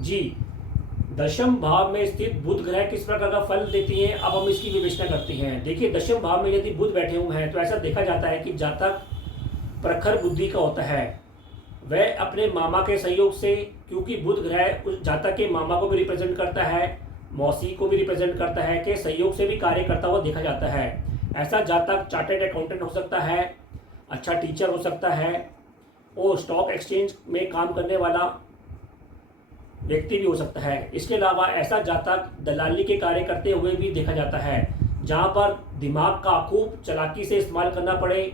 जी, दशम भाव में स्थित बुध ग्रह किस प्रकार का फल देती हैं, अब हम इसकी विवेचना करते हैं। देखिए, दशम भाव में यदि बुध बैठे हुए हैं तो ऐसा देखा जाता है कि जातक प्रखर बुद्धि का होता है। वह अपने मामा के सहयोग से, क्योंकि बुध ग्रह उस जातक के मामा को भी रिप्रेजेंट करता है, मौसी को भी रिप्रेजेंट करता है, के सहयोग से भी कार्य करता हुआ देखा जाता है। ऐसा जातक चार्टेड अकाउंटेंट हो सकता है, अच्छा टीचर हो सकता है, और स्टॉक एक्सचेंज में काम करने वाला व्यक्ति भी हो सकता है। इसके अलावा ऐसा जातक दलाली के कार्य करते हुए भी देखा जाता है, जहाँ पर दिमाग का खूब चालाकी से इस्तेमाल करना पड़े,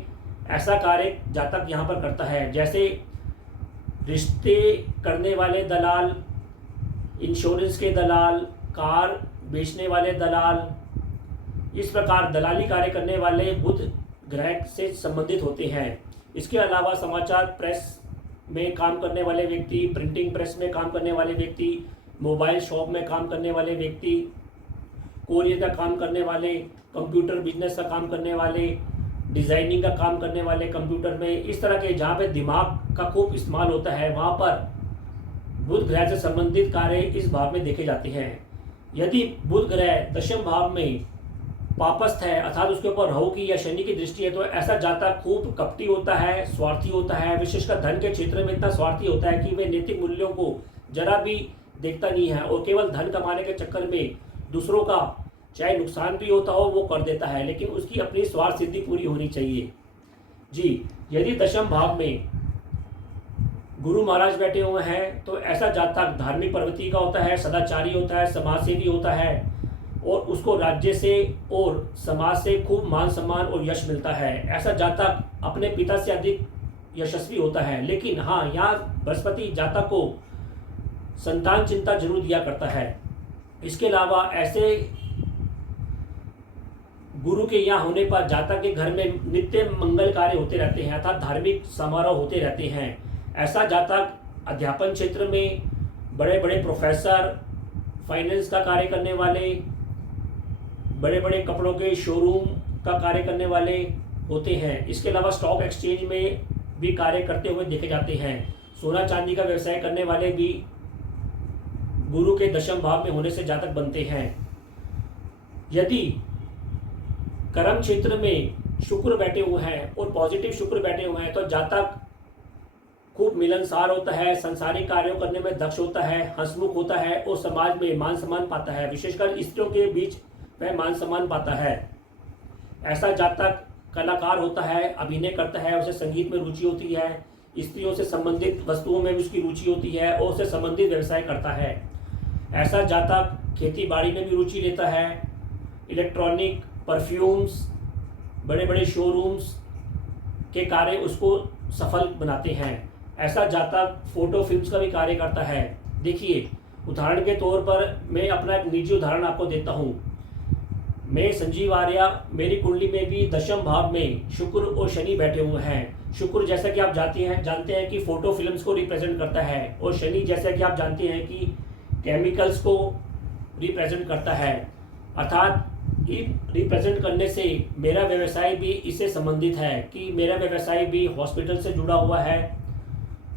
ऐसा कार्य जातक यहाँ पर करता है। जैसे रिश्ते करने वाले दलाल, इंश्योरेंस के दलाल, कार बेचने वाले दलाल, इस प्रकार दलाली कार्य करने वाले बुध ग्रह से संबंधित होते हैं। इसके अलावा समाचार प्रेस में काम करने वाले व्यक्ति, प्रिंटिंग प्रेस में काम करने वाले व्यक्ति, मोबाइल शॉप में काम करने वाले व्यक्ति, कोरियर का काम करने वाले, कंप्यूटर बिजनेस का काम करने वाले, डिज़ाइनिंग का काम करने वाले कंप्यूटर में, इस तरह के जहाँ पे दिमाग का खूब इस्तेमाल होता है वहाँ पर बुध ग्रह से संबंधित कार्य इस भाव में देखे जाते हैं। यदि बुध ग्रह दशम भाव में पापस्थ है, अर्थात उसके ऊपर राहु की या शनि की दृष्टि है, तो ऐसा जातक खूब कपटी होता है, स्वार्थी होता है, विशेषकर धन के क्षेत्र में इतना स्वार्थी होता है कि वे नैतिक मूल्यों को जरा भी देखता नहीं है और केवल धन कमाने के चक्कर में दूसरों का चाहे नुकसान भी होता हो वो कर देता है, लेकिन उसकी अपनी स्वार्थ सिद्धि पूरी होनी चाहिए। जी, यदि दशम भाव में गुरु महाराज बैठे हुए हैं तो ऐसा जातक धार्मिक प्रवृत्ति का होता है, सदाचारी होता है, समाज सेवी होता है, और उसको राज्य से और समाज से खूब मान सम्मान और यश मिलता है। ऐसा जातक अपने पिता से अधिक यशस्वी होता है। लेकिन हाँ, यहाँ बृहस्पति जातक को संतान चिंता जरूर दिया करता है। इसके अलावा ऐसे गुरु के यहाँ होने पर जातक के घर में नित्य मंगल कार्य होते रहते हैं, अर्थात धार्मिक समारोह होते रहते हैं। ऐसा जातक अध्यापन क्षेत्र में बड़े बड़े प्रोफेसर, फाइनेंस का कार्य करने वाले, बड़े बड़े कपड़ों के शोरूम का कार्य करने वाले होते हैं। इसके अलावा स्टॉक एक्सचेंज में भी कार्य करते हुए देखे जाते हैं। सोना चांदी का व्यवसाय करने वाले भी गुरु के दशम भाव में होने से जातक बनते हैं। यदि कर्म क्षेत्र में शुक्र बैठे हुए हैं और पॉजिटिव शुक्र बैठे हुए हैं तो जातक खूब मिलनसार होता है, संसारिक कार्यों करने में दक्ष होता है, हंसमुख होता है और समाज में मान सम्मान पाता है। विशेषकर स्त्रियों के बीच वह मान सम्मान पाता है। ऐसा जातक कलाकार होता है, अभिनय करता है, उसे संगीत में रुचि होती है, स्त्रियों से संबंधित वस्तुओं में भी उसकी रुचि होती है और उससे संबंधित व्यवसाय करता है। ऐसा जातक खेती बाड़ी में भी रुचि लेता है, इलेक्ट्रॉनिक, परफ्यूम्स, बड़े बड़े शोरूम्स के कार्य उसको सफल बनाते हैं। ऐसा जातक फोटो फिल्म्स का भी कार्य करता है। देखिए, उदाहरण के तौर पर मैं अपना एक निजी उदाहरण आपको देता हूँ। मैं संजीव आर्या, मेरी कुंडली में भी दशम भाव में शुक्र और शनि बैठे हुए हैं। शुक्र जैसा कि आप जानते हैं कि फोटो फिल्म्स को रिप्रेजेंट करता है, और शनि जैसा कि आप जानते हैं कि केमिकल्स को रिप्रेजेंट करता है। अर्थात रिप्रेजेंट करने से मेरा व्यवसाय भी इससे संबंधित है कि मेरा व्यवसाय भी हॉस्पिटल से जुड़ा हुआ है।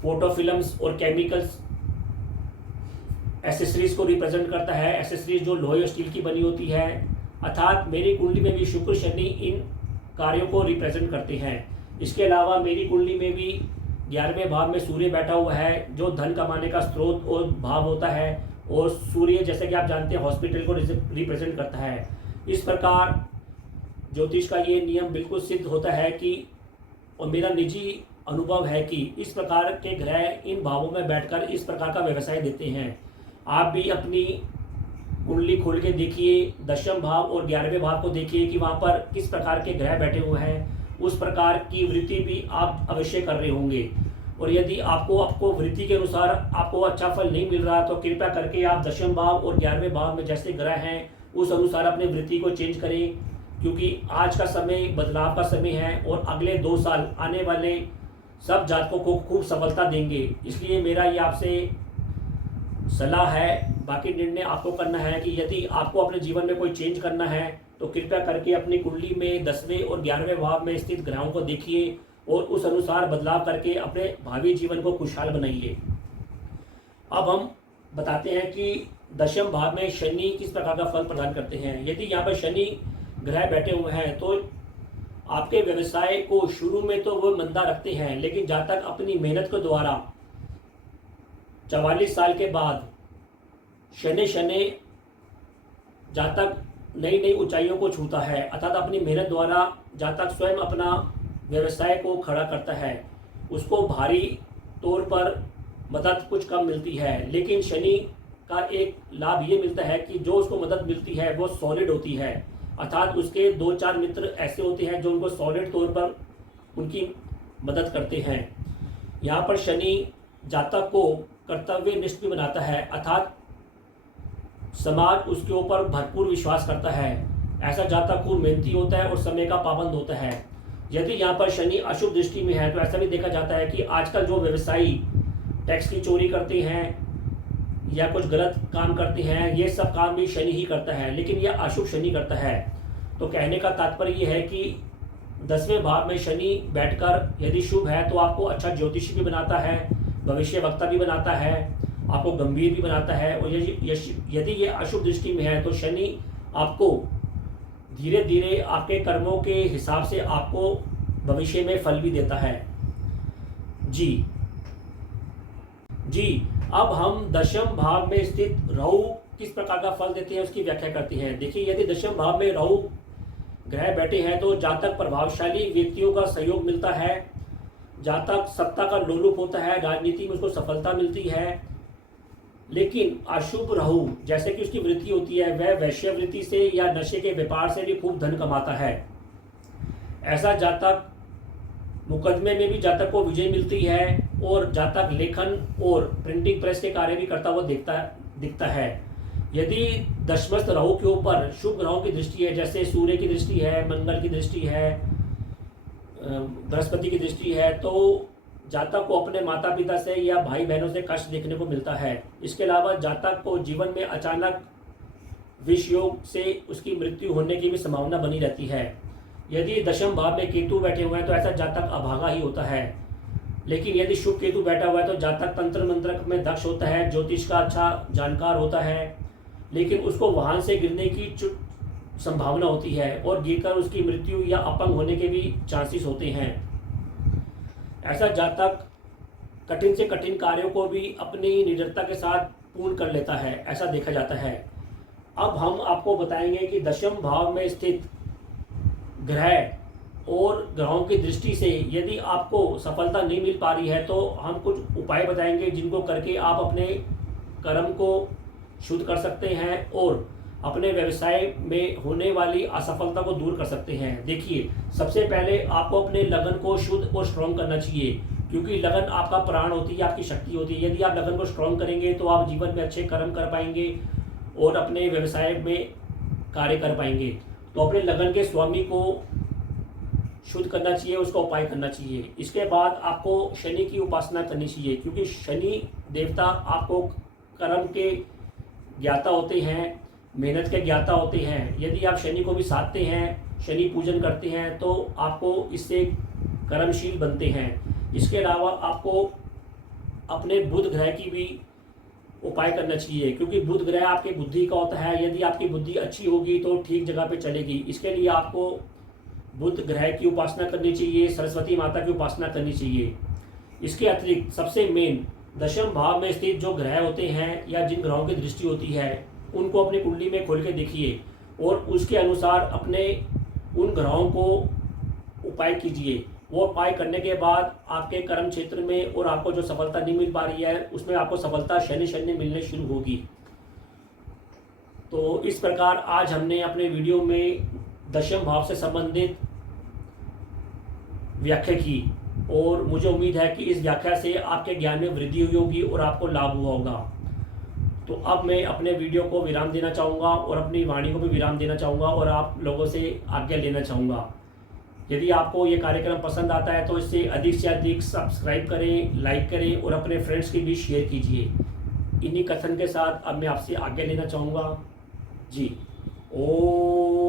फोटो फिल्म्स और केमिकल्स एसेसरीज को रिप्रेजेंट करता है, एसेसरीज जो लोहे और स्टील की बनी होती है। अर्थात मेरी कुंडली में भी शुक्र शनि इन कार्यों को रिप्रेजेंट करते हैं। इसके अलावा मेरी कुंडली में भी 11वें भाव में सूर्य बैठा हुआ है, जो धन कमाने का स्रोत और भाव होता है, और सूर्य जैसे कि आप जानते हैं हॉस्पिटल को रिप्रेजेंट करता है। इस प्रकार ज्योतिष का ये नियम बिल्कुल सिद्ध होता है कि, और मेरा निजी अनुभव है कि इस प्रकार के ग्रह इन भावों में बैठकर इस प्रकार का व्यवसाय देते हैं। आप भी अपनी कुंडली खोल के देखिए, दशम भाव और 11वें भाव को देखिए कि वहाँ पर किस प्रकार के ग्रह बैठे हुए हैं। उस प्रकार की वृत्ति भी आप अवश्य कर रहे होंगे। और यदि आपको वृत्ति के अनुसार आपको अच्छा फल नहीं मिल रहा तो कृपया करके आप दशम भाव और 11वें भाव में जैसे ग्रह हैं उस अनुसार अपनी वृत्ति को चेंज करें, क्योंकि आज का समय बदलाव का समय है और अगले 2 साल आने वाले सब जातकों को खूब सफलता देंगे। इसलिए मेरा ये आपसे सलाह है, बाकी निर्णय आपको करना है कि यदि आपको अपने जीवन में कोई चेंज करना है तो कृपया करके अपनी कुंडली में 10वें और 11वें भाव में स्थित ग्रहों को देखिए और उस अनुसार बदलाव करके अपने भावी जीवन को खुशहाल बनाइए। अब हम बताते हैं कि दशम भाव में शनि किस प्रकार का फल प्रदान करते हैं। यदि यहाँ पर शनि ग्रह बैठे हुए हैं तो आपके व्यवसाय को शुरू में तो वो मंदा रखते हैं, लेकिन जहाँ तक अपनी मेहनत के द्वारा 44 साल के बाद शनि जहाँ तक नई नई ऊंचाइयों को छूता है, अर्थात अपनी मेहनत द्वारा जहाँ तक स्वयं अपना व्यवसाय को खड़ा करता है, उसको भारी तौर पर मदद कुछ कम मिलती है, लेकिन शनि का एक लाभ ये मिलता है कि जो उसको मदद मिलती है वो सॉलिड होती है, अर्थात उसके 2-4 मित्र ऐसे होते हैं जो उनको सॉलिड तौर पर उनकी मदद करते हैं। यहाँ पर शनि जातक को कर्तव्यनिष्ठ भी बनाता है, अर्थात समाज उसके ऊपर भरपूर विश्वास करता है। ऐसा जातक खूब मेहनती होता है और समय का पाबंद होता है। यदि यहाँ पर शनि अशुभ दृष्टि में है तो ऐसा भी देखा जाता है कि आजकल जो व्यवसायी टैक्स की चोरी करते हैं या कुछ गलत काम करते हैं, ये सब काम भी शनि ही करता है, लेकिन यह अशुभ शनि करता है। तो कहने का तात्पर्य ये है कि 10वें भाव में शनि बैठकर यदि शुभ है तो आपको अच्छा ज्योतिषी भी बनाता है, भविष्य वक्ता भी बनाता है, आपको गंभीर भी बनाता है। और यदि ये अशुभ दृष्टि में है तो शनि आपको धीरे धीरे आपके कर्मों के हिसाब से आपको भविष्य में फल भी देता है। जी अब हम दशम भाव में स्थित राहु किस प्रकार का फल देते हैं उसकी व्याख्या करते हैं। देखिए, यदि दशम भाव में राहु ग्रह बैठे हैं तो जातक प्रभावशाली व्यक्तियों का सहयोग मिलता है, जातक सत्ता का लोलुप होता है, राजनीति में उसको सफलता मिलती है। लेकिन अशुभ राहु जैसे कि उसकी वृत्ति होती है, वह वैश्यवृत्ति से या नशे के व्यापार से भी खूब धन कमाता है। ऐसा जातक मुकदमे में भी जातक को विजय मिलती है और जातक लेखन और प्रिंटिंग प्रेस के कार्य भी करता हुआ दिखता है। यदि दशमस्थ राहु के ऊपर शुभ ग्रहों की दृष्टि है, जैसे सूर्य की दृष्टि है, मंगल की दृष्टि है, बृहस्पति की दृष्टि है, तो जातक को अपने माता पिता से या भाई बहनों से कष्ट देखने को मिलता है। इसके अलावा जातक को जीवन में अचानक विष योग से उसकी मृत्यु होने की भी संभावना बनी रहती है। यदि दशम भाव में केतु बैठे हुए हैं तो ऐसा जातक अभागा ही होता है। लेकिन यदि शुभ केतु बैठा हुआ है तो जातक तंत्र मंत्र में दक्ष होता है, ज्योतिष का अच्छा जानकार होता है, लेकिन उसको वाहन से गिरने की संभावना होती है और गिरकर उसकी मृत्यु या अपंग होने के भी चांसेस होते हैं। ऐसा जातक कठिन से कठिन कार्यों को भी अपनी निडरता के साथ पूर्ण कर लेता है, ऐसा देखा जाता है। अब हम आपको बताएंगे कि दशम भाव में स्थित ग्रह और ग्रहों की दृष्टि से यदि आपको सफलता नहीं मिल पा रही है तो हम कुछ उपाय बताएंगे जिनको करके आप अपने कर्म को शुद्ध कर सकते हैं और अपने व्यवसाय में होने वाली असफलता को दूर कर सकते हैं। देखिए, सबसे पहले आपको अपने लगन को शुद्ध और स्ट्रॉन्ग करना चाहिए, क्योंकि लगन आपका प्राण होती है, आपकी शक्ति होती है। यदि आप लगन को स्ट्रॉन्ग करेंगे तो आप जीवन में अच्छे कर्म कर पाएंगे और अपने व्यवसाय में कार्य कर पाएंगे। तो अपने लगन के स्वामी को शुद्ध करना चाहिए, उसका उपाय करना चाहिए। इसके बाद आपको शनि की उपासना करनी चाहिए, क्योंकि शनि देवता आपको कर्म के ज्ञाता होते हैं, मेहनत के ज्ञाता होते हैं। यदि आप शनि को भी साधते हैं, शनि पूजन करते हैं, तो आपको इससे कर्मशील बनते हैं। इसके अलावा आपको अपने बुध ग्रह की भी उपाय करना चाहिए, क्योंकि बुध ग्रह आपके बुद्धि का होता है। यदि आपकी बुद्धि अच्छी होगी तो ठीक जगह पे चलेगी। इसके लिए आपको बुध ग्रह की उपासना करनी चाहिए, सरस्वती माता की उपासना करनी चाहिए। इसके अतिरिक्त सबसे मेन दशम भाव में स्थित जो ग्रह होते हैं या जिन ग्रहों की दृष्टि होती है, उनको अपनी कुंडली में खोल के देखिए और उसके अनुसार अपने उन ग्रहों को उपाय कीजिए। वो उपाय करने के बाद आपके कर्म क्षेत्र में और आपको जो सफलता नहीं मिल पा रही है उसमें आपको सफलता शनि शनि मिलने शुरू होगी। तो इस प्रकार आज हमने अपने वीडियो में दशम भाव से संबंधित व्याख्या की और मुझे उम्मीद है कि इस व्याख्या से आपके ज्ञान में वृद्धि हुई होगी और आपको लाभ हुआ होगा। तो अब मैं अपने वीडियो को विराम देना चाहूँगा और अपनी वाणी को भी विराम देना चाहूँगा और आप लोगों से आज्ञा लेना चाहूँगा। यदि आपको ये कार्यक्रम पसंद आता है तो इसे अधिक से अधिक सब्सक्राइब करें, लाइक करें और अपने फ्रेंड्स के बीच शेयर कीजिए। इन्हीं कथन के साथ अब मैं आपसे आज्ञा लेना चाहूँगा। जी, ओम।